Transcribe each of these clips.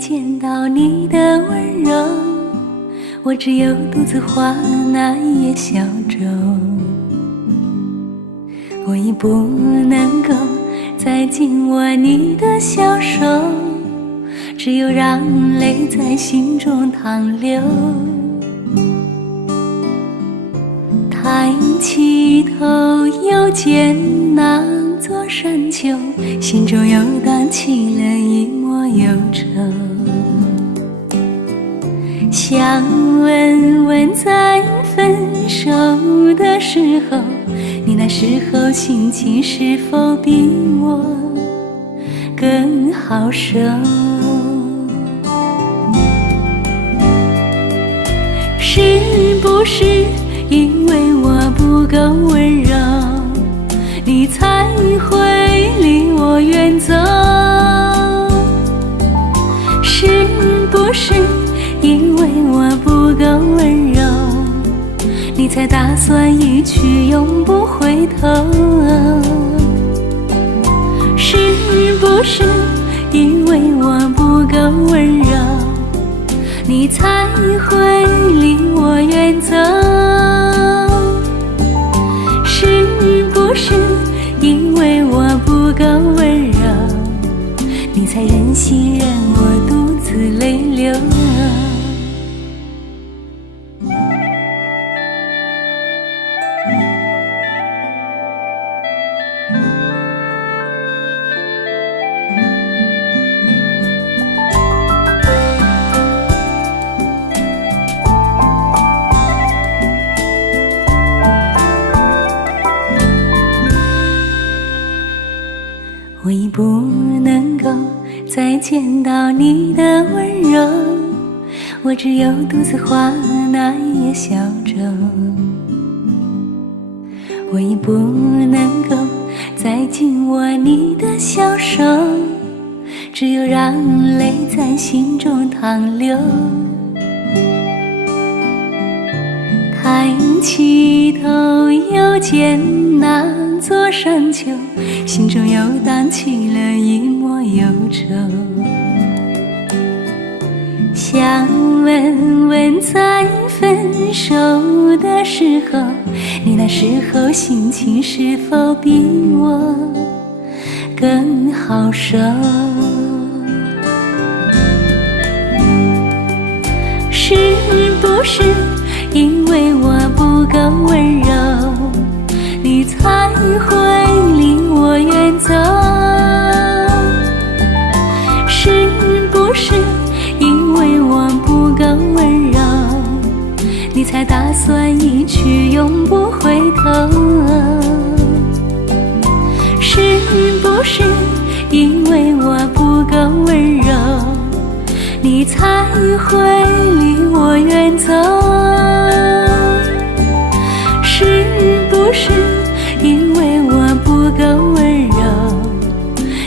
见到你的温柔，我只有独自画那一叶小舟。我已不能够再紧握你的小手，只有让泪在心中淌流。抬起头又见那座山丘，心中又荡起了一抹忧愁。想问问在分手的时候，你那时候心情是否比我更好受？是不是因为我不够温柔，你才会离我远走？是不是因为我不够温柔，你才打算一去永不回头？是不是因为我不够温柔，你才会离我远走？是不是因为我不够温柔，你才忍心任我独自泪流？我已不能够再见到你的温柔，我只有独自画那一叶小舟。我已不能够再紧握你的小手，只有让泪在心中淌流。抬起头又见那座山丘，心中又荡起了一抹忧愁。想问问在分手的时候，你那时候心情是否比我更好受？是不是因为我不够温柔，你才会离我远走？是不是因为我不够温柔，你才打算一去永不回头？是不是因为我不够温柔，你才会离我远走？是不是因为我不够温柔，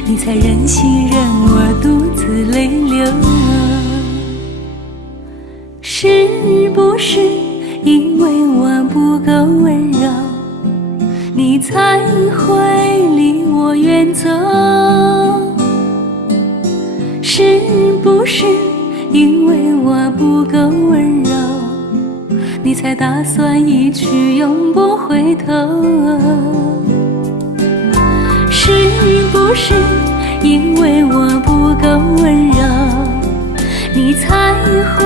你才忍心任我独自泪流？是不是因为我不够温柔，你才会离我远走？是不是因为我不够温柔，你才打算一去永不回头？是不是因为我不够温柔，你才会